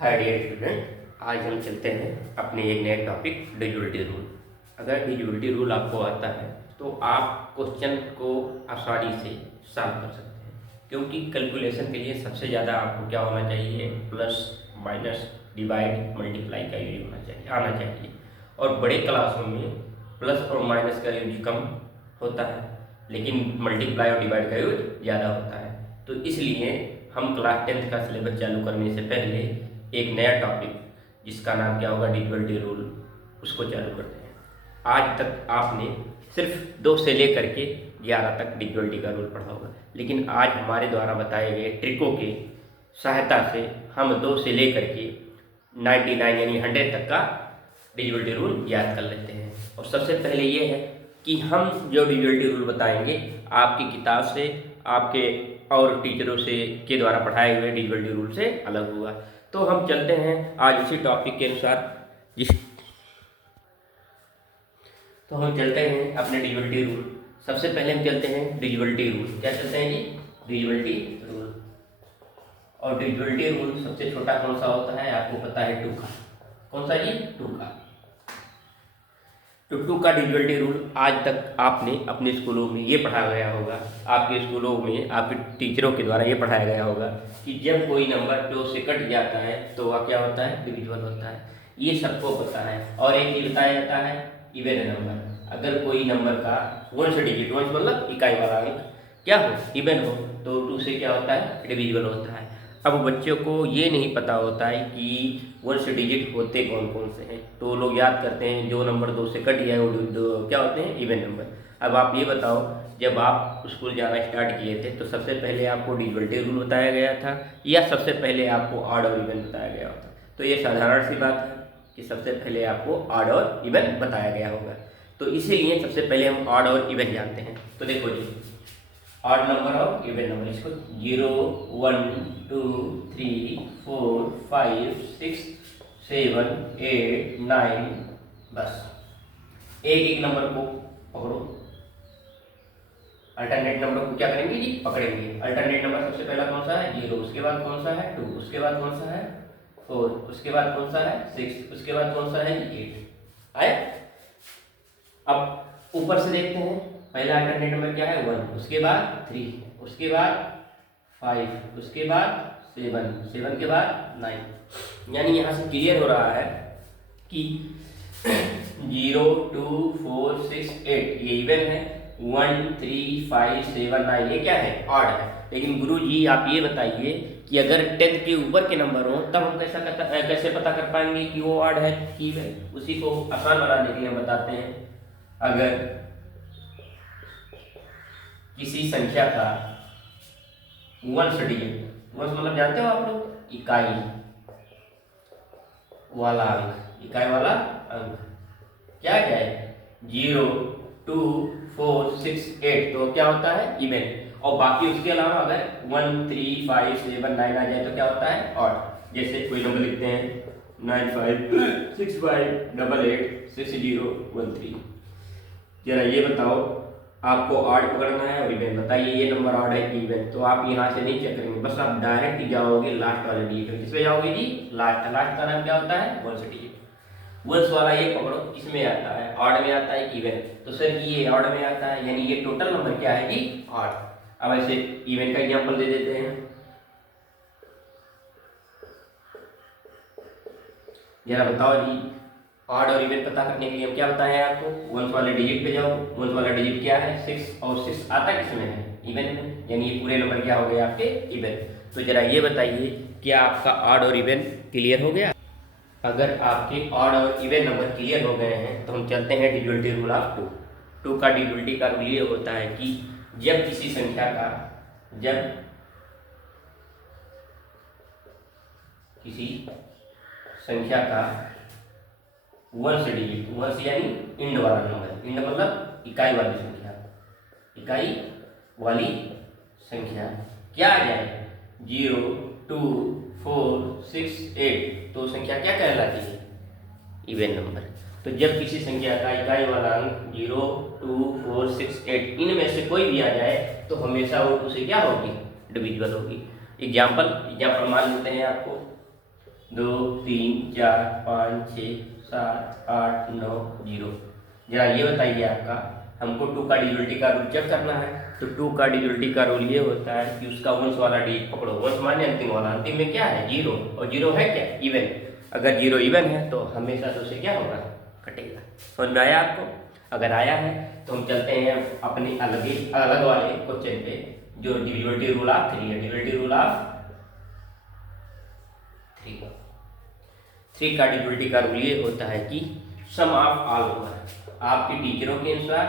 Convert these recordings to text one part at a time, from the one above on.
Hi dear student, आज हम चलते हैं अपने एक नए टॉपिक डिविजिबिलिटी रूल। अगर डिविजिबिलिटी रूल आपको आता है तो आप क्वेश्चन को आसानी से सॉल्व कर सकते हैं, क्योंकि कैलकुलेशन के लिए सबसे ज़्यादा आपको क्या होना चाहिए, प्लस माइनस डिवाइड मल्टीप्लाई का यूज आना चाहिए। और बड़े क्लासों में प्लस और माइनस का यूज कम होता है, लेकिन मल्टीप्लाई और डिवाइड का यूज ज़्यादा होता है। तो इसलिए हम क्लास 10th का सिलेबस चालू करने से पहले एक नया टॉपिक जिसका नाम क्या होगा, डिविजिबिलिटी रूल, उसको चालू करते हैं। आज तक आपने सिर्फ 2 से लेकर के 11 तक डिविजिबिलिटी का रूल पढ़ा होगा, लेकिन आज हमारे द्वारा बताए गए ट्रिकों की सहायता से हम 2 से लेकर के 99 यानी 100 तक का डिविजिबिलिटी रूल याद कर लेते हैं। और सबसे पहले ये है कि हम जो डिविजिबिलिटी रूल बताएंगे आपकी किताब से, आपके और टीचरों से के द्वारा पढ़ाए हुए डिविजिबिलिटी रूल से अलग होगा। तो हम चलते हैं आज उसी टॉपिक के अनुसार तो हम चलते हैं अपने डिविजिबिलिटी रूल। सबसे पहले हम चलते हैं डिविजिबिलिटी रूल। क्या चलते हैं जी? Divisibility rule. और डिविजिबिलिटी रूल सबसे छोटा कौन सा होता है, आपको पता है, 2 का। कौन सा जी? 2 का। तो 2 का डिविजिबिलिटी रूल आज तक आपने अपने स्कूलों में ये पढ़ाया गया होगा, आपके स्कूलों में आपके टीचरों के द्वारा ये पढ़ाया गया होगा कि जब कोई नंबर 2 से कट जाता है तो वह क्या होता है, डिविजिबल होता है। ये सबको पता है। और एक ये बताया जाता है इवन नंबर। अगर कोई नंबर का 1 से डिजिट, 1 मतलब इकाई वाला अंक क्या हो, इवन हो, तो 2 से क्या होता है, डिविजिबल होता है। अब बच्चों को ये नहीं पता होता है कि 1 से डिजिट होते कौन कौन से हैं, तो लोग याद करते हैं जो नंबर 2 से कट गया है वो क्या होते हैं, इवन नंबर। अब आप ये बताओ, जब आप स्कूल जाना स्टार्ट किए थे तो सबसे पहले आपको डिविजिबिलिटी रूल बताया गया था या सबसे पहले आपको ऑड और इवन बताया गया था? तो ये साधारण सी बात है कि सबसे पहले आपको ऑड और इवन बताया गया होगा। तो इसीलिए सबसे पहले हम ऑड और इवन जानते हैं। तो देखो जी, ऑड नंबर और इवन नंबर, इसको 0 1 2 3 4 5 6 7 8 9, बस एक एक नंबर को पकड़ो। अल्टरनेट नंबर को क्या करेंगे जी, पकड़ेंगे। अल्टरनेट नंबर सबसे पहला कौन सा है, 0, उसके बाद कौन सा है, 2, उसके बाद कौन सा है, 4, उसके बाद कौन सा है, 6, उसके बाद कौन सा है, 8। आए? अब ऊपर से देखते हैं, पहला अल्टरनेट नंबर क्या है, 1, उसके बाद 3, उसके बाद 5, उसके बाद 7, 7 के बाद 9। यानी यहाँ से क्लियर हो रहा है कि 0 2 4 6 8 ये इवन है, 1 3 5 7 9 ये क्या है, ऑड है। लेकिन गुरु जी आप ये बताइए कि अगर 10 के ऊपर के नंबर हो तब हम कैसे पता कर पाएंगे कि वो ऑड है कि इवन? उसी को आसान बनाने के लिए हम बताते हैं। अगर किसी संख्या का 1 से डिजिट, 1 मतलब जानते हो आप लोग, इकाई वाला अंक, इकाई वाला अंक क्या है, 0 2 4 6 8, तो क्या होता है, इवन। और बाकी उसके अलावा अगर 1 3 5 7 9 आ जाए तो क्या होता है, ऑड। जैसे कोई नंबर लिखते हैं 9 5 6 5 8 8 6 0 1 3। जरा ये बताओ, आपको ऑड पकड़ना है और इवन। बताइए ये नंबर ऑड है कि इवन? तो आप यहाँ से नहीं चेक करेंगे, बस आप डायरेक्ट ही जाओगे लास्ट वाले डिजिट में। किसमें जाओगे जी, लास्ट। लास्ट का नाम क्या होता है, 1 से डिजिट। 1 वाला ये पकड़ो, किसमें आता है, ऑड में आता है, इवन? तो सर ये ऑड में आता है, यानी ये टोटल नंबर क्या है जी, ऑड। अब ऐसे इवन का एग्जांपल दे देते हैं। जरा बताओ जी, ऑड और इवन पता करने के लिए हम क्या बताएं आपको, 1 वाले डिजिट पे जाओ। 1 वाला डिजिट क्या है, 6, और 6 आता किसमें है, इवन में, यानी ये पूरे नंबर क्या हो गए आपके, इवन। तो जरा ये बताइए क्या आपका ऑड और इवन क्लियर हो गया? अगर आपके ऑड और इवन नंबर क्लियर हो गए हैं तो हम चलते हैं डिविजिबिलिटी रूल ऑफ 2। 2 का डिविजिबिलिटी का रूल ये होता है कि जब किसी संख्या का 1 से डिजिट, 1 से यानी इंड वाला नंबर, इंड मतलब इकाई वाली संख्या, इकाई वाली संख्या क्या आ जाए, 0 2 4 6 8, तो संख्या क्या कहलाती है, इवन नंबर। तो जब किसी संख्या का इकाई वाला अंक 0 2 4 6 8 इनमें से कोई भी आ जाए तो हमेशा वो 2 से क्या होगी, डिविजिबल होगी। एग्जाम्पल मान लेते हैं आपको, 2 3 4 5 6 7 8 9 0। जरा ये बताइए आपका, हमको 2 का डिजिटलिटी का रूल चेक करना है। तो 2 का डिजिटलिटी का रूल ये होता है कि उसका वंश वाला डिजिट पकड़ो। वंश माने अंतिम वाला, अंतिम में क्या है 0, और 0 है क्या इवन। अगर 0 इवन है तो हमेशा से उसे क्या होगा, कटेगा। समझ में आया आपको? अगर आया है तो हम चलते हैं अपने अलग वाले क्वेश्चन पे, जो डिविजिबिलिटी रूल ऑफ 3 है। डिविजिबिलिटी रूल ऑफ 3 का डिविजिबिलिटी का रूल ये होता है कि सम ऑफ ऑल नंबर, आपके टीचरों के अनुसार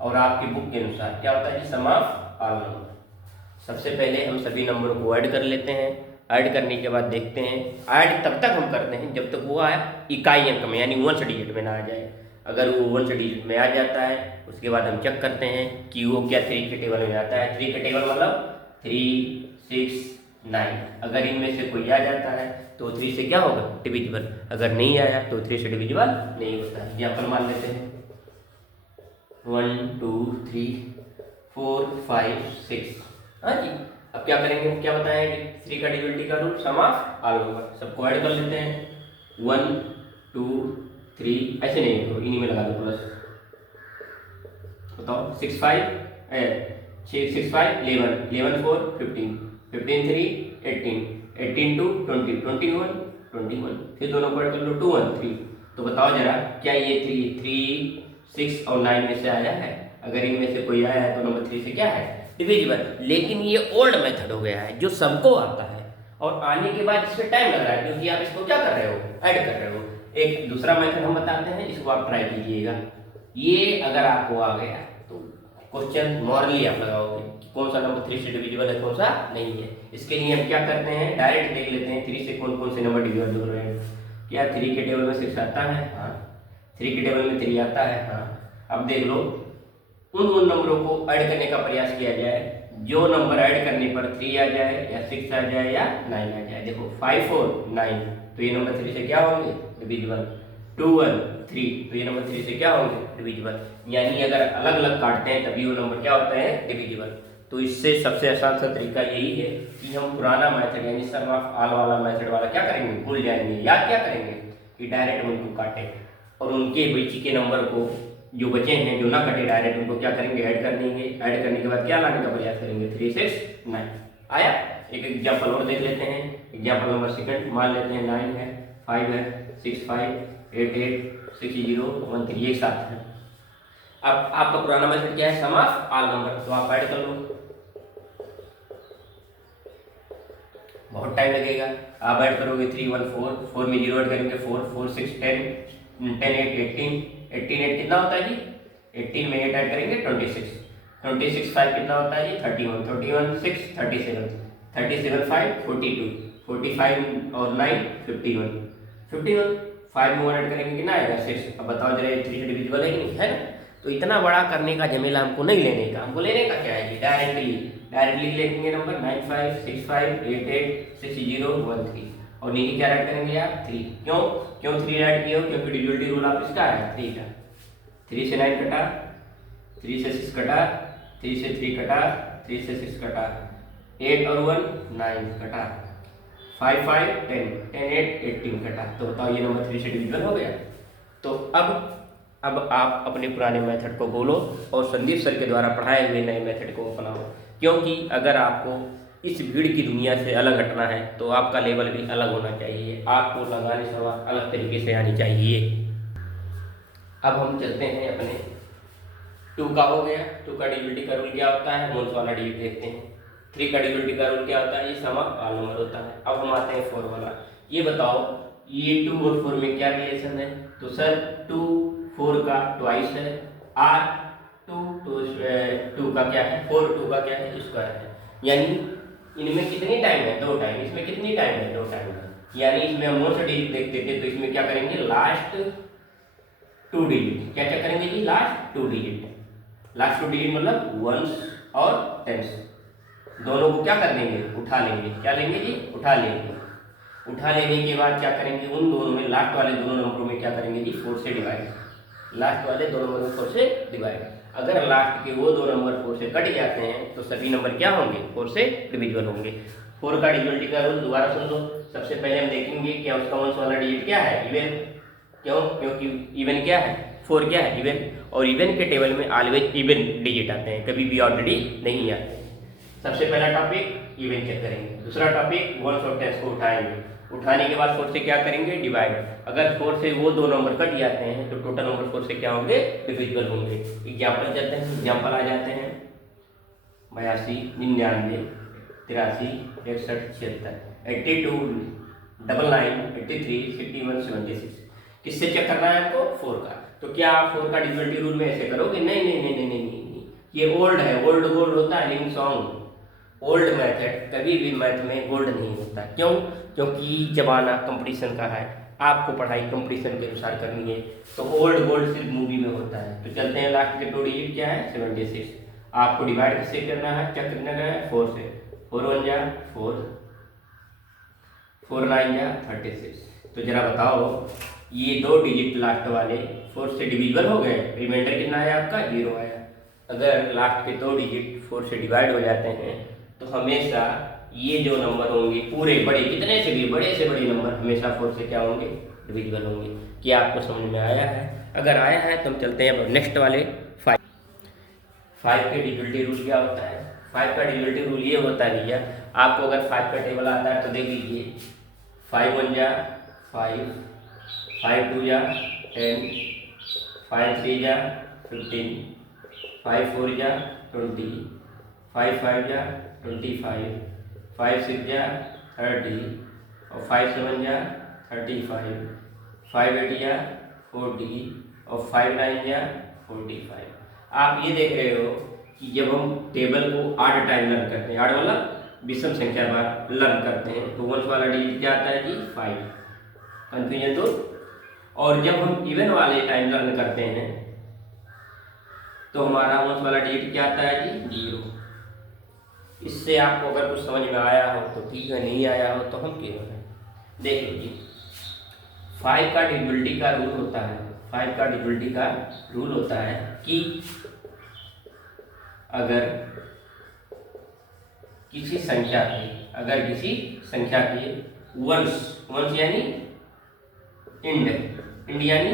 और आपकी बुक के अनुसार क्या होता है कि सम ऑफ ऑल नंबर। सबसे पहले हम सभी नंबर को ऐड कर लेते हैं। ऐड करने के बाद देखते हैं, ऐड तब तक हम करते हैं जब तक वो आया इकाई अंक में, यानी वंश डिजिट में ना आ जाए। अगर वो वंश डिजिट में आ जाता है उसके बाद हम चेक करते हैं कि वो क्या 3 के टेबल में आता है। 3 के टेबल मतलब 3 6 9। अगर इनमें से कोई आ जाता है तो 3 से क्या होगा, डिविजिबल। अगर नहीं आया तो 3 से डिविजिबल नहीं होता है। एग्जाम्पल मान लेते हैं 1 2 3 4 5 6। हाँ जी, अब क्या करेंगे, क्या बताएंगे 3 का डिविजिबिलिटी का rule, sum of all number. सबको ऐड कर लेते हैं 1 2 3, ऐसे नहीं तो इन्हीं में लगा दो प्लस। बताओ 6 5 6 5 11 11 4 15 15 3 18 18 2 20 21 21। फिर दोनों को ऐड कर लो 2 1 3। तो बताओ जरा क्या ये 3 6 और 9 में से आया है? अगर इनमें से कोई आया है तो नंबर 3 से क्या है, डिविजिबल। लेकिन ये ओल्ड मेथड हो गया है जो सबको आता है, और आने के बाद इसमें टाइम लग रहा है क्योंकि आप इसको क्या कर रहे हो, ऐड कर रहे हो। एक दूसरा मेथड हम बताते हैं, इसको आप ट्राई कीजिएगा। ये अगर आपको आ गया तो क्वेश्चन मॉरली आप लगाओगे कि कौन सा नंबर 3 से डिविजिबल है, कौन सा नहीं है। इसके लिए हम क्या करते हैं, डायरेक्ट देख लेते हैं 3 से कौन कौन से नंबर डिविजिबल हो रहे हैं। क्या 3 के टेबल में 6 आता है? हाँ। 3 के टेबल में 3 आता है? हाँ। अब देख लो उन नंबरों को ऐड करने का प्रयास किया जाए जो नंबर ऐड करने पर 3 आ जाए या 6 आ जाए या 9 आ जाए। देखो 5 4 9, तो ये नंबर 3 से क्या होंगे, डिविजिबल। 2 1 3, तो ये नंबर 3 से क्या होंगे, डिविजिबल। यानी अगर अलग अलग काटते हैं तभी वो नंबर क्या होता है, डिविजिबल। तो इससे सबसे आसान सा तरीका यही है कि हम पुराना मेथड यानी सम ऑफ ऑल वाला मेथड वाला क्या करेंगे, भूल जाएंगे। याद क्या करेंगे कि डायरेक्ट उनको काटें और उनके बची के नंबर को जो बचे हैं जो ना कटे डायरेक्ट उनको क्या करेंगे, ऐड कर देंगे। ऐड करने के बाद क्या लाने का प्रयास करेंगे, 3 6 9 आया। एक एग्जाम्पल और देख लेते हैं। एग्जाम्पल नंबर सेकंड मान लेते हैं 9 है 5 है 6 5 8 8 6 0 1 3, ये 7 है। अब आपका पुराना मेथड क्या है, सम ऑफ ऑल नंबर, तो आप ऐड कर लो। बहुत टाइम लगेगा, आप ऐड करोगे 3 1 4 4 में 0 ऐड करेंगे 4 4 6 10 10 8 18 18 8 कितना होता है जी, 18 में 8 ऐड करेंगे 26 26 5 कितना होता है जी 31 31 6 37 37 5 42 45 और 9 51 51 5 में 1 ऐड करेंगे कितना आएगा 6। अब बताओ जरा ये 3 से डिविजिबल है कि नहीं, है ना। तो इतना बड़ा करने का झमेला हमको नहीं लेने का, हमको लेने का क्या है जी, डायरेक्टली लिखेंगे नंबर 9 5 6 5 8 8 6 0 1 3, और नीचे क्या ऐड करेंगे आप 3। क्यों 3 ऐड किए हो, क्योंकि डिविजिबिलिटी रूल आप इसका है 3 का। 3 से 9 कटा, 3 से 6 कटा, 3 से 3 कटा, 3 से 6 कटा, 8 और 1 9 कटा, 5 5 10 10 8 18 कटा। तो बताओ ये नंबर 3 से डिविजिबल हो गया। तो अब आप अपने पुराने मेथड को बोलो और संदीप सर के द्वारा पढ़ाए हुए नए मेथड को अपनाओ, क्योंकि अगर आपको इस भीड़ की दुनिया से अलग हटना है तो आपका लेवल भी अलग होना चाहिए, आपको लगाने सवाल अलग तरीके से आनी चाहिए। अब हम चलते हैं अपने 2 का हो गया, 2 का डिविजिबिलिटी का रूल क्या होता है, मोल्स वाला डिजिट देखते हैं। 3 का डिविजिबिलिटी का रूल क्या होता है, ये सम ऑफ ऑल नंबर होता है। अब हम आते हैं 4 वाला। ये बताओ ये 2 और 4 में क्या रिलेशन है, तो सर 2 4 का ट्वाइस है, आर 2 तो 2 का क्या है 4 2 का क्या है स्क्वायर है। यानी इनमें कितनी टाइम है, 2 टाइम, इसमें कितनी टाइम है, 2 टाइम है। यानी इसमें हम मोस्ट डिजिट देखते थे तो इसमें क्या करेंगे, लास्ट 2 डिजिट। क्या क्या करेंगे जी, लास्ट 2 डिजिट। लास्ट 2 डिजिट मतलब वंस और टेंस दोनों को क्या कर देंगे, उठा लेंगे। क्या लेंगे जी, उठा लेंगे। उठा लेने के बाद क्या करेंगे, उन दोनों में लास्ट वाले दोनों नंबरों में क्या करेंगे जी, 4 से डिवाइड। लास्ट वाले दो नंबर में 4 से डिवाइड। अगर लास्ट के वो 2 नंबर 4 से कट जाते हैं तो सभी नंबर क्या होंगे, 4 से डिविजिबल होंगे। 4 का डिविजिबिलिटी का रूल दोबारा सुन लो। सबसे पहले हम देखेंगे कि उसका वंश वाला डिजिट क्या है, इवन। क्यों? क्योंकि इवन क्या है, 4 क्या है, इवन। और इवन के टेबल में ऑलवेज इवन डिजिट आते हैं, कभी भी ऑलरेडी नहीं आते। सबसे पहला टॉपिक इवन चेक करेंगे। दूसरा टॉपिक वंस और टेंस को उठाएंगे। उठाने के बाद 4 से क्या करेंगे, डिवाइड। अगर 4 से वो 2 नंबर कट जाते हैं तो टोटल नंबर 4 से क्या होंगे, डिविजिबल होंगे। एग्जाम्पल चलते हैं, एग्जाम्पल आ जाते हैं 82, 99, 83, 61, 76, 82, 99, 83, 61, 76। किससे चेक करना है आपको, 4 का। तो क्या आप 4 का डिविजिबिलिटी रूल में ऐसे करोगे, नहीं नहीं नहीं नहीं नहीं नहीं, ये ओल्ड है, ओल्ड गोल्ड होता है, लिविंग सॉन्ग। ओल्ड मेथड कभी भी मैथ में गोल्ड नहीं होता। क्यों? क्योंकि जमाना कंपटीशन का है, आपको पढ़ाई कंपटीशन के अनुसार करनी है, तो ओल्ड गोल्ड सिर्फ मूवी में होता है। तो चलते हैं, लास्ट के 2 डिजिट क्या है, 76। आपको डिवाइड किससे करना है, चेक करना है 4 से। 4 1 जा 4, 4 9 जा 36। तो जरा बताओ, ये 2 डिजिट लास्ट वाले 4 से डिविजिबल हो गए, रिमाइंडर कितना आया आपका, 0 आया। अगर लास्ट के 2 डिजिट 4 से डिवाइड हो जाते हैं तो हमेशा ये जो नंबर होंगे पूरे बड़े, कितने से भी बड़े से बड़े नंबर हमेशा 4 से क्या होंगे, डिविजिबल होंगे। क्या आपको समझ में आया है? अगर आया है तो हम चलते हैं नेक्स्ट वाले 5। 5 के डिविजिबिलिटी रूल क्या होता है? 5 का डिविजिबिलिटी रूल ये होता है भैया, आपको अगर 5 का टेबल आता है तो देख लीजिए, 5 1 जा 5, 5 2 जा 10, 5 3 जा 15, 5 4 जा 20, 5 5 जा 25, 5 6 जा 30, और 5 7 जा 35, 5 8 जा 40, और 5 9 जा 45। आप ये देख रहे हो कि जब हम टेबल को आड टाइम लर्न करते हैं, आड मतलब विषम संख्या बार लर्न करते हैं, तो वंश वाला डिजिट क्या आता है जी, 5। कंफ्यूजन तो। और जब हम इवन वाले टाइम लर्न करते हैं तो हमारा वंश वाला डिजिट क्या आता है जी, 0। इससे आपको अगर कुछ समझ में आया हो तो ठीक है, नहीं आया हो तो हम क्यों हैं। देख लीजिए, 5 का डिविजिबिलिटी का रूल होता है, 5 का डिविजिबिलिटी का रूल होता है कि अगर किसी संख्या के वंश यानी इंड यानी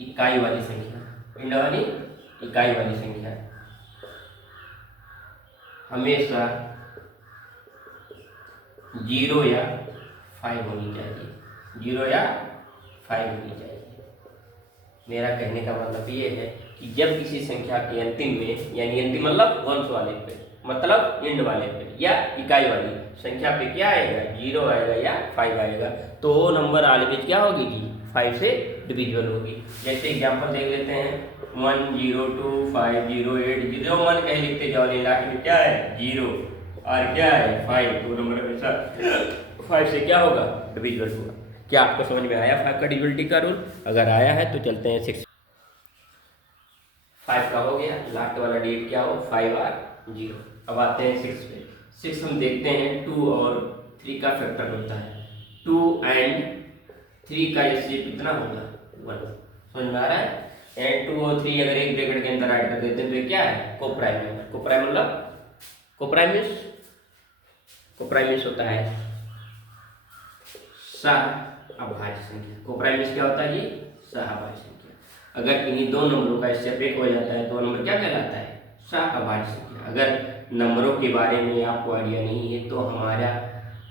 इकाई वाली संख्या हमेशा 0 या 5 होनी चाहिए, 0 या 5 होनी चाहिए। मेरा कहने का मतलब ये है कि जब किसी संख्या के अंतिम में, यानी अंतिम मतलब वंश वाले पे, मतलब इंड वाले पे या इकाई वाली संख्या पे क्या आएगा, 0 आएगा या 5 आएगा, तो वो नंबर ऑलवेज क्या होगी जी, 5 से डिविजिबल होगी। जैसे एग्जांपल देख लेते हैं, 1 0 2 5 0 8 0 1 कहीं लिखते जाओ, लास्ट में क्या है, 0 और क्या है, 5। तो नंबर हमेशा 5 से क्या होगा, डिविजिबल होगा। क्या आपको समझ में आया 5 का डिविजिबिलिटी का रूल? अगर आया है तो चलते हैं 6। 5 का हो गया, लास्ट वाला डिजिट क्या हो, 5 और 0। अब आते हैं 6 पे। 6 हम देखते हैं 2 और 3 का फैक्टर होता है, 2 एंड 3 का एचसीएफ कितना होगा, 1। समझ में आ रहा है? एंड 2 और 3 अगर एक ब्रैकेट के अंदर ऐड कर देते हैं तो क्या है, कोप्राइम नंबर। कोप्राइमिस होता है सहअभाज्य संख्या। कोप्राइमिस क्या होता है जी, सहअभाज्य संख्या। अगर इन्हीं 2 नंबरों का एचसीएफ एक हो जाता है तो नंबर क्या कहलाता है, सहअभाज्य संख्या। अगर नंबरों के बारे में आपको आइडिया नहीं है तो हमारा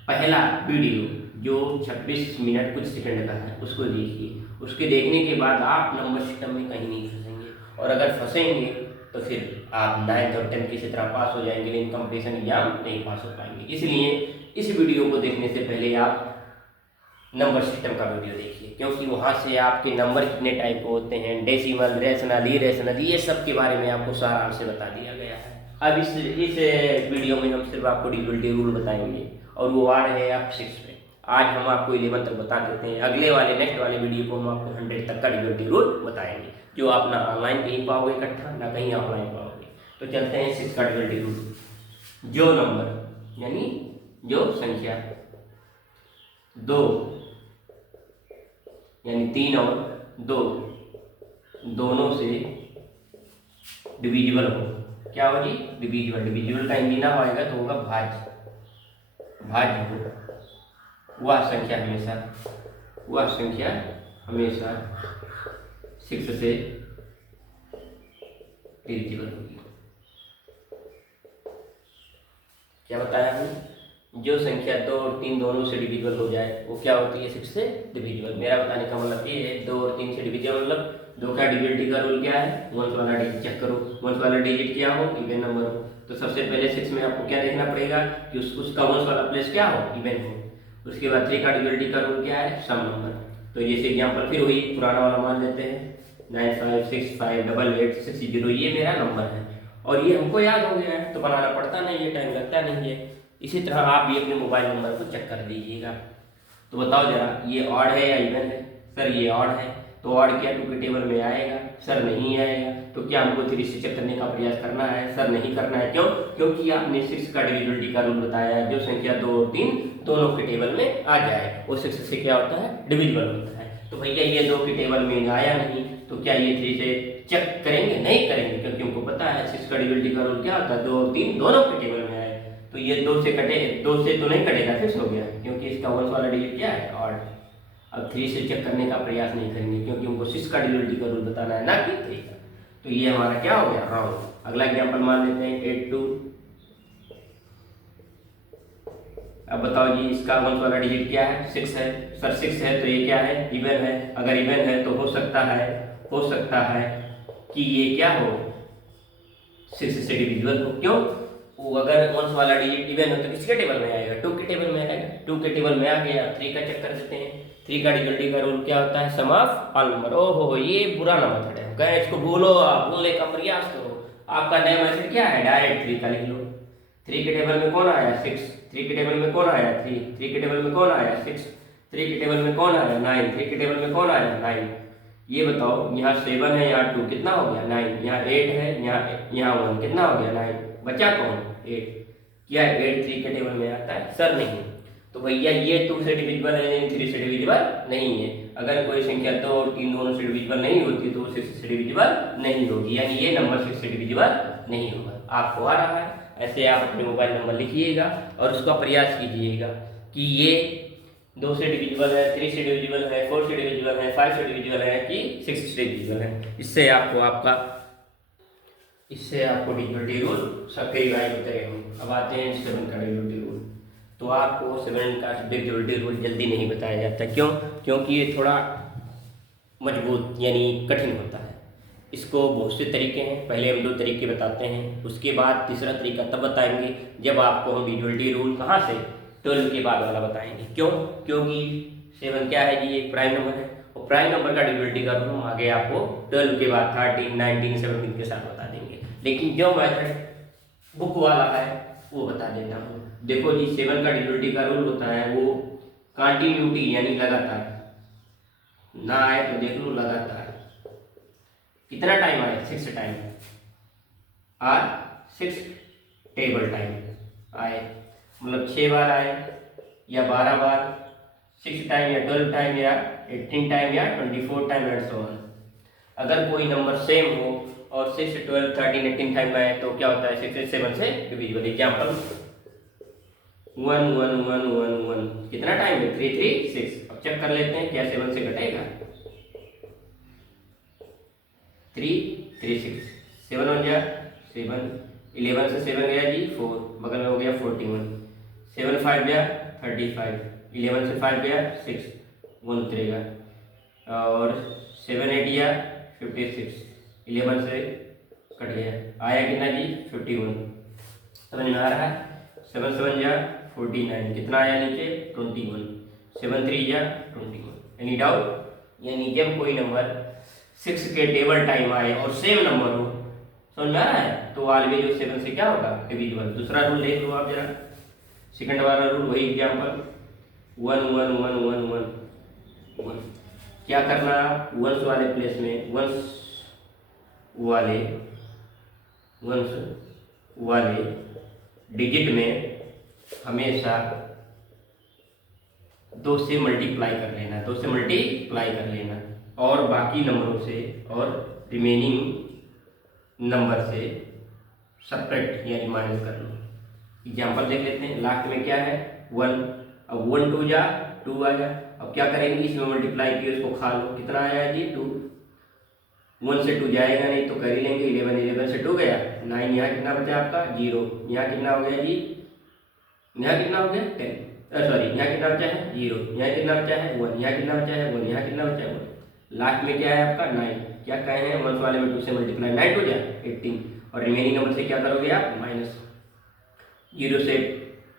पहला वीडियो जो 26 मिनट कुछ सेकंड का है उसको देखिए। उसके देखने के बाद आप नंबर सिस्टम में कहीं नहीं फंसेंगे, और अगर फंसेंगे तो फिर आप 9th और 10th की तरह पास हो जाएंगे, लेकिन कंपटीशन एग्जाम नहीं पास हो पाएंगे। इसलिए इस वीडियो को देखने से पहले आप नंबर सिस्टम का वीडियो देखिए, क्योंकि वहाँ से आपके नंबर कितने टाइप के होते हैं, डेसिमल, रेशनल, इरेशनल, ये सब के बारे में आपको सारांश से बता दिया गया है। अब इस वीडियो में हम सिर्फ आपको डिविजिबिलिटी रूल बताएंगे, और वो आ रहे हैं आप 6 पे। आज हम आपको 11 तक बता देते हैं, अगले वाले नेक्स्ट वाले वीडियो को हम आपको 100 तक का डिविजिबिलिटी रूल बताएंगे, जो आप ना ऑनलाइन कहीं पाओगे इकट्ठा, ना कहीं ऑफलाइन पाओगे। तो चलते हैं 6 का डिविजिबिलिटी रूल। जो नंबर यानी जो संख्या 2 यानी 3 और 2 दोनों से डिविजिबल हो, क्या हो जी, डिविजिबल। डिविजिबल का हिंदी नाम आएगा तो होगा भाज्य। भाज्य हो वह संख्या हमेशा 6 से डिविजिबल होगी। क्या बताया हमने? जो संख्या 2 और 3 दोनों से डिविजिबल हो जाए वो क्या होती है? 6 से डिविजिबल। मेरा बताने का मतलब ये है 2 और 3 से डिविजिबल मतलब 2 का डिविजिबिलिटी का रूल क्या है? वंस वाला डिजिट चेक करो, वंस वाला डिजिट क्या हो? इवन नंबर हो। तो सबसे पहले 6 में आपको क्या देखना पड़ेगा कि उसका वंस वाला प्लेस क्या हो? इवन हो। उसके बाद 3 का डिविजिबिलिटी का रूल क्या है? सम नंबर। तो जैसे एग्जाम्पल फिर वही पुराना वाला मान लेते हैं 95658860, ये मेरा नंबर है और ये हमको याद हो गया है तो बनाना पड़ता नहीं है, टाइम लगता नहीं है। इसी तरह आप भी अपने मोबाइल नंबर को चेक कर दीजिएगा। तो बताओ जरा, ये ऑड है या इवन है? सर ये ऑड है, तो ऑड क्या 2 के टेबल में आएगा? सर नहीं आएगा। तो क्या हमको 3 से चेक करने का प्रयास करना है? सर नहीं करना है। क्यों? क्योंकि आपने 6 का डिविजिबिलिटी का रूल बताया है, जो संख्या 2 और 3 दोनों के टेबल में आ जाए वो 6 से क्या होता है? डिविजिबल होता है। तो भैया ये 2 के टेबल में आया नहीं तो क्या ये 3 से चेक करेंगे? नहीं करेंगे, क्योंकि हमको पता है 6 का डिविजिबिलिटी का रूल क्या होता है? 2 और 3 दोनों के टेबल में आए तो ये 2 से कटे, 2 से तो नहीं कटेगा, फिक्स हो गया, क्योंकि इसका वंस वाला डिजिट क्या है? ऑड। अब 3 से चेक करने का प्रयास नहीं करेंगे क्योंकि उनको 6 का डिविजिबिलिटी का रूल बताना है, ना कि 3 का। तो ये हमारा क्या हो गया? रॉन्ग। अगला एग्जांपल मान लेते हैं 82। अब बताओ जी इसका वंस वाला डिजिट क्या है? 6 है। सर 6 है तो ये क्या है? इवन है। अगर इवन है तो हो सकता है कि ये क्या हो? 6 से डिविजिबल हो। क्यों? वो अगर वंस वाला डिजिट इवन हो तो किसके टेबल में आएगा? 2 के टेबल में आएगा। 2 के टेबल में आ गया। 3 का चेक कर देते हैं। 3 का डिविजिबिलिटी का रूल क्या होता है? Sum of all number. ओहो ये पुराना मेथड है, कहें इसको भूलो, आप भूलने का प्रयास करो। आपका नया मेथड क्या है? डायरेक्ट 3 का लिख लो। 3 के टेबल में कौन आया? 6। 3 के टेबल में कौन आया? 3। 3 के टेबल में कौन आया? 6। 3 के टेबल में कौन आया? 9। 3 के टेबल में कौन आया? 9। ये बताओ, यहाँ 7 है, यहाँ 2, कितना हो गया? 9। यहाँ 8 है, यहाँ 1, कितना हो गया? 9। बचा कौन? 8। क्या 8 3 के टेबल में आता है? सर नहीं। तो भैया ये 2 से डिविजिबल है, 3 से डिविजिबल नहीं है। अगर कोई संख्या 2 और 3 दोनों से डिविजिबल नहीं होती तो 6 से डिविजिबल नहीं होगी, यानी ये नंबर 6 से डिविजिबल नहीं होगा। आपको आ रहा है? ऐसे आप अपने मोबाइल नंबर लिखिएगा और उसका प्रयास कीजिएगा कि ये 2 से डिविजिबल है, 3 से डिविजिबल है, 4 से डिविजिबल है, 5 से डिविजिबल है कि 6 से डिविजिबल है। इससे आपको डिविजिबिलिटी रूल सबके रिवाइज होते रहेंगे। अब आते हैं 7 का डिविजिबिलिटी रूल। तो आपको 7 का डिविजिबिलिटी रूल जल्दी नहीं बताया जाता। क्यों? क्योंकि ये थोड़ा मजबूत यानी कठिन होता है। इसको बहुत से तरीके हैं, पहले हम 2 तरीके बताते हैं, उसके बाद तीसरा तरीका तब बताएंगे जब आपको हम डिविजिबिलिटी रूल कहाँ से 12 के बाद वाला बताएंगे। क्यों? क्योंकि 7 क्या है जी? एक प्राइम नंबर है और प्राइम नंबर का डिविजिबिलिटी का रूल हम आगे आपको 12 के बाद 13, 19, 17 के साथ बता देंगे। लेकिन जो मेथड बुक वाला है वो बता देता हूँ। देखो जी 7 का डिविजिबिलिटी का रूल होता है वो कंटिन्यूटी यानी लगातार, ना आए तो देख लो लगातार कितना टाइम आए? 6 टाइम और 6 टेबल टाइम आए, मतलब 6 बार आए या 12 बार, 6 टाइम या 12 टाइम या 18 टाइम या 24 टाइम एंड सो ऑन। अगर कोई नंबर सेम हो और 6, 12, 13, 18 टाइम आए तो क्या होता है? 6 से 7 से डिविजिबल। एग्जाम्पल 1 1 1 1 1 कितना टाइम है? 3 3 6। अब चेक कर लेते हैं क्या 7 से घटेगा? 3 3 6, 7 1 जा 7, 11 से 7 गया जी 4, बगल में हो गया 41, 7 5 जा 35, 11 से 5 गया 6, 1 उतरेगा और 7 8 या 56, 11 से कट गया, आया कितना जी? 51। समझ में आ रहा है? 7 7 जा 49, कितना आया नीचे? 21, 7 3 जा 21। Any doubt? यानी जब कोई नंबर 6 के टेबल टाइम आए और सेम नंबर हो, समझ में आ रहा है, तो ऑलवेज जो 7 से क्या होगा? डिविजिबल। दूसरा रूल देख लो आप जरा, सेकंड वाला रूल वही एग्जाम्पल 1 1 1 1 1 1। क्या करना? वंस वाले प्लेस में वंस वाले डिजिट में हमेशा 2 से मल्टीप्लाई कर लेना और बाकी नंबरों से और रिमेनिंग नंबर से सब्ट्रैक्ट यानी माइनस कर लो। एग्जाम्पल देख लेते हैं। लास्ट में क्या है? 1। अब 1 2 जा 2 आ जा। अब क्या करेंगे, इसमें मल्टीप्लाई किए उसको खा लो, कितना आया जी 2। 1 से 2 जाएगा नहीं तो कर ही लेंगे, 11 11 से 2 गया 9। यहाँ कितना बचा आपका 0। यहाँ कितना हो गया जी, यहाँ कितना हो गया 10, सॉरी यहाँ कितना बचा है 0। यहाँ कितना बचा है 1। यहाँ कितना बचा है 1। यहाँ कितना बचा है 1। लास्ट में क्या है आपका 9। क्या कहे हैं 1 वाले में 2 से मल्टीप्लाई 9 हो जाए 18। और रिमेनिंग नंबर से क्या करोगे आप माइनस। 0 से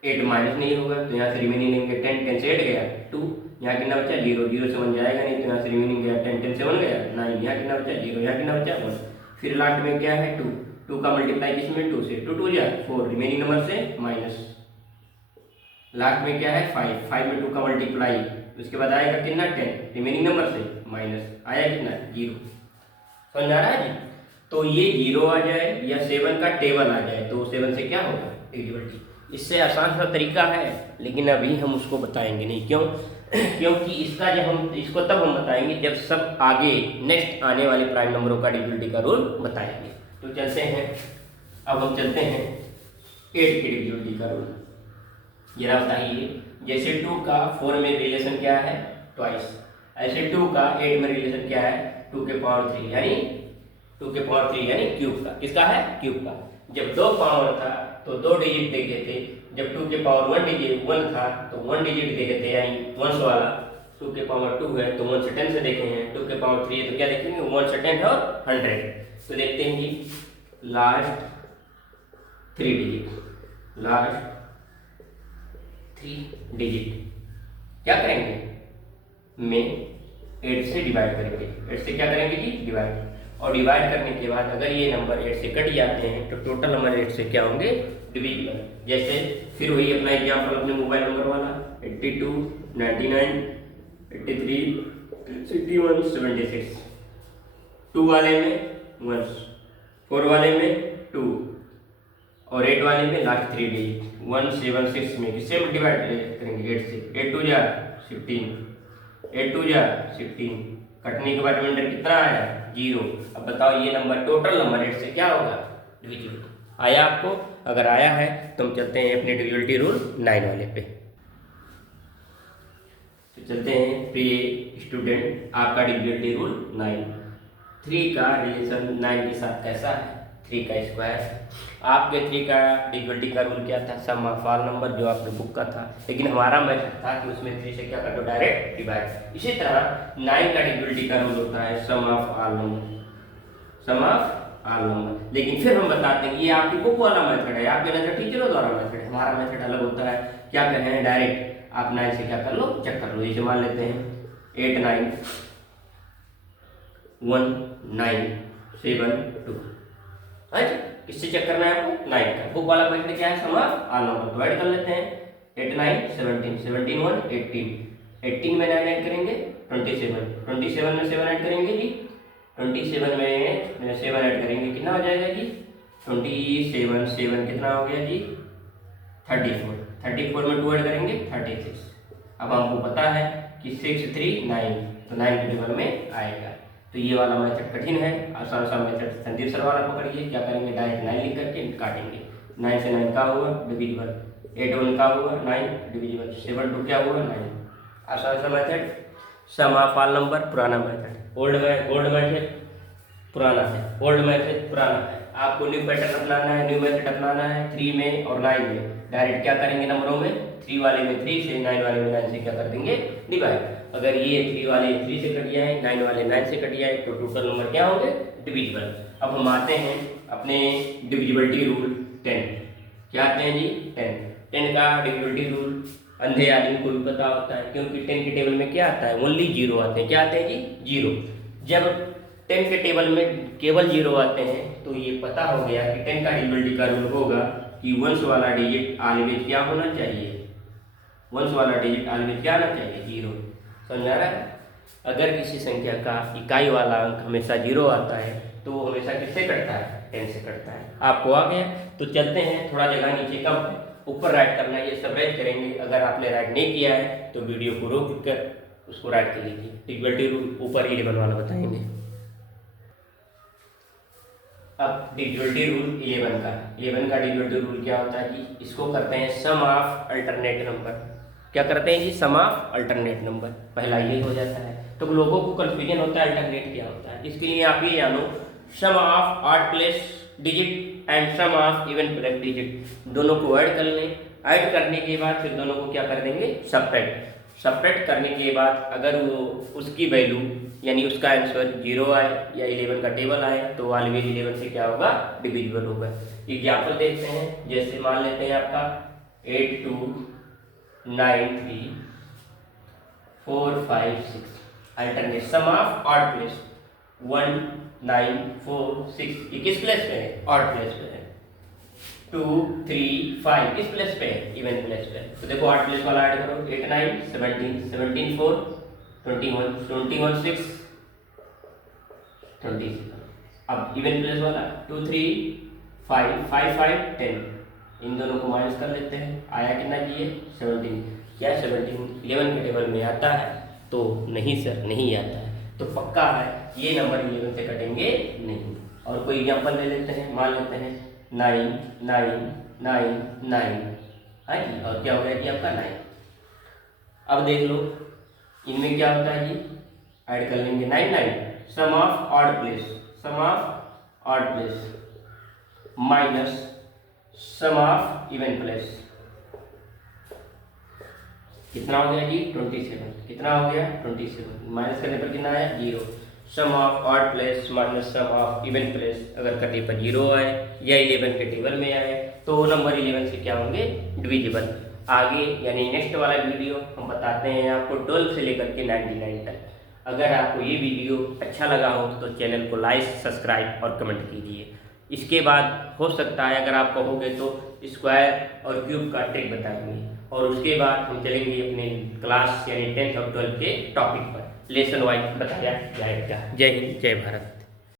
8 माइनस नहीं होगा तो यहाँ से रिमेनिंग लेंगे 10। 10 से 8 गया 2। यहाँ कितना बचा 0। 0 से 1 जाएगा नहीं तो यहाँ से रिमेनिंग गया 10। 10 से 1 गया 9। यहाँ कितना बचा 0। यहाँ कितना बचा 1। फिर लास्ट में क्या है 2। 2 का मल्टीप्लाई किसमें 2 से, 2 2 जा 4। रिमेनिंग नंबर से माइनस। लास्ट में क्या है 5। 5 में 2 का मल्टीप्लाई, उसके बाद आएगा कितना 10। रिमेनिंग नंबर से माइनस आया कितना 0। समझ आ रहा है जी। तो ये 0 आ जाए या 7 का टेबल आ जाए तो 7 से क्या होगा डिविजिबिलिटी। इससे आसान सा तरीका है लेकिन अभी हम उसको बताएंगे नहीं। क्यों? क्योंकि इसका जब हम इसको तब हम बताएंगे जब सब आगे नेक्स्ट आने वाले प्राइम नंबरों का डिविजिबिलिटी का रूल बताएंगे। तो चलते हैं, अब हम चलते हैं 8 की डिविजिबिलिटी का रूल। जरा बताइए, जैसे 2 का 4 में रिलेशन क्या है ट्वाइस, ऐसे 2 का 8 में रिलेशन क्या है 2 के पावर 3 यानी 2 के पावर 3 यानी क्यूब का। किसका है क्यूब का। जब 2 पावर था तो 2 डिजिट देखे थे। जब 2 के पावर 1 डिजिट 1 था तो 1 डिजिट देखे थे यानी 1 वाला। 2 के पावर 2 है तो 1 से 10 से देखे हैं। 2 के पावर 3 है तो क्या देखेंगे 1 से 10 और 100। तो देखते हैं जी लास्ट 3 डिजिट, लास्ट 3 डिजिट क्या करेंगे में 8 से डिवाइड करेंगे। 8 से क्या करेंगे जी डिवाइड। और डिवाइड करने के बाद अगर ये नंबर 8 से कट जाते हैं तो टोटल नंबर 8 से क्या होंगे डिविजिबल। जैसे फिर वही अपना एग्जाम्पल अपने मोबाइल नंबर वाला 82 99 83 61 76। 2 वाले में 1, 4 वाले में 2 और 8 वाले में लास्ट 3 डिजिट 176 में किससे डिवाइड करेंगे 8 से। 8 2 जा 16, 8 2 जा 16। कटने के बाद रिमाइंडर कितना आया 0। अब बताओ ये नंबर टोटल नंबर 8 से क्या होगा डिविजिबल। आया आपको? अगर आया है तो हम चलते हैं अपने डिविजिबिलिटी रूल 9 वाले पे। तो चलते हैं प्रिय स्टूडेंट, आपका डिविजिबिलिटी रूल 9। 3 का रिलेशन 9 के साथ कैसा है 3 का स्क्वायर। आपके 3 का डिविजिबिलिटी का रूल क्या था सम ऑफ ऑल नंबर, जो आपके बुक का था। लेकिन हमारा मेथड था कि उसमें 3 से क्या कर दो डायरेक्ट डिवाइड। इसी तरह 9 का डिविजिबिलिटी का रूल होता है sum of all number, sum of all number. लेकिन फिर हम बताते हैं ये आपकी बुक वाला मेथड है, आपके नजर टीचरों द्वारा मेथड है। हमारा मेथड अलग होता है। क्या कहें हैं डायरेक्ट आप 9 से क्या कर लो चेक कर लो। जैसे मान लेते हैं 8 9 1 9 7 2। अच्छा किससे चेक करना है आपको 9 का। बुक वाला मेथड क्या है sum of all number. Divide कर लेते हैं 8 9 17 17 1 18। 18 में 9 ऐड करेंगे 27, 27 में 7 ऐड करेंगे जी 27 में 7 ऐड करेंगे कितना हो जाएगा जी 27 7 कितना हो गया जी 34। 34 में 2 ऐड करेंगे 36। अब हमको पता है कि 6 3 9 तो 9 के टेबल में आएगा। तो ये वाला मेथड कठिन है, आसान सा मेथड संदीप सर वाला पकड़िए। क्या करेंगे डायरेक्ट 9 लिख करके काटेंगे। 9 से 9 का हुआ डिविजिबल, 8 1 का हुआ 9 डिविजिबल, 7 2 क्या हुआ 9। आसान सा method. Sum of all number पुराना मेथड, ओल्ड मेथड पुराना है, ओल्ड मेथड पुराना है। आपको न्यू पैटर्न अपनाना है, न्यू मेथड अपनाना है 3 में और 9 में। डायरेक्ट क्या करेंगे नंबरों में 3 वाले में 3 से 9 वाले में 9 से क्या कर देंगे डिवाइड। अगर ये 3 वाले 3 से कट जाए 9 वाले 9 से कट जाए तो टोटल नंबर क्या होंगे डिविजिबल। अब हम आते हैं अपने डिविजिबिलिटी रूल 10। क्या आते हैं जी 10 का डिविजिबिलिटी रूल अंधे आदमी को भी पता होता है क्योंकि 10 के टेबल में क्या आता है ओनली 0 आते हैं। क्या आते हैं जी 0। जब 10 के टेबल में केवल 0 आते हैं तो ये पता हो गया कि 10 का डिविजिबिलिटी का रूल होगा कि वंश वाला डिजिट ऑलवेज क्या होना चाहिए, वंश वाला डिजिट ऑलवेज क्या आना चाहिए 0। समझ आ रहा है। अगर किसी संख्या का इकाई वाला अंक हमेशा 0 आता है तो वो हमेशा किससे कटता है 10 से कटता है। आपको आ गया। तो चलते हैं, थोड़ा जगह नीचे कम है, ऊपर राइट करना है, ये सब राइट करेंगे। अगर आपने राइट नहीं किया है तो वीडियो को रोक कर उसको राइट कर लीजिए। डिविजिबिलिटी रूल ऊपर 11 वाला बताएंगे। अब डिविजिबिलिटी रूल 11 का डिविजिबिलिटी रूल क्या होता है कि इसको करते हैं सम ऑफ अल्टरनेट नंबर। क्या करते हैं जी? सम ऑफ अल्टरनेट नंबर। पहला ये हो जाता है। तो लोगों को कंफ्यूजन होता है अल्टरनेट क्या होता है, इसके लिए आप ये जानो sum of odd place digit and sum of even place digit, दोनों को ऐड कर लें। ऐड करने के बाद फिर दोनों को क्या कर देंगे? सपरेट करने के बाद अगर वो उसकी वैल्यू यानी उसका आंसर 0 आए या 11 का टेबल आए तो ऑलवेज 11 से क्या होगा? डिविजिबल होगा। एग्जाम्पल देखते हैं, जैसे मान लेते हैं आपका 829345 alternate sum of odd place 1946, ये किस प्लेस पे है? ऑड प्लेस पे है। 235 किस प्लेस पे है? इवन प्लेस पे। तो देखो ऑड प्लेस वाला ऐड करो, 8 9 17 17 4 21 21 6 27। अब इवन प्लेस वाला 2 3 5 5 5 10, इन दोनों को माइनस कर लेते हैं। आया कितना की है? 17। क्या 17 11 के टेबल में आता है? तो नहीं सर, नहीं आता है। तो पक्का है ये नंबर 11 से कटेंगे नहीं। और कोई एग्जाम्पल ले लेते हैं, मान लेते हैं 9 9 9 9 है जी, और क्या हो गया जी आपका 9। अब देख लो इनमें क्या होता है जी? ऐड कर लेंगे 9 9 sum of odd place minus sum of even place, कितना हो गया जी? 27। कितना हो गया? 27। माइनस करने पर कितना आया? 0। Sum of odd place minus sum of even place, अगर का टेबल 0 आए या 11 के टेबल में आए तो नंबर 11 से क्या होंगे? डिविजिबल। आगे यानी नेक्स्ट वाला वीडियो हम बताते हैं आपको 12 से लेकर के 99 तक। अगर आपको ये वीडियो अच्छा लगा हो तो चैनल को लाइक, सब्सक्राइब और कमेंट कीजिए। इसके बाद हो सकता है अगर आप कहोगे तो स्क्वायर और क्यूब का ट्रिक बताएंगे, और उसके बाद हम चलेंगे अपने क्लास यानी 10th और 12th के टॉपिक पर। लेसन वाइज बताया जाएगा। जय हिंद, जय भारत।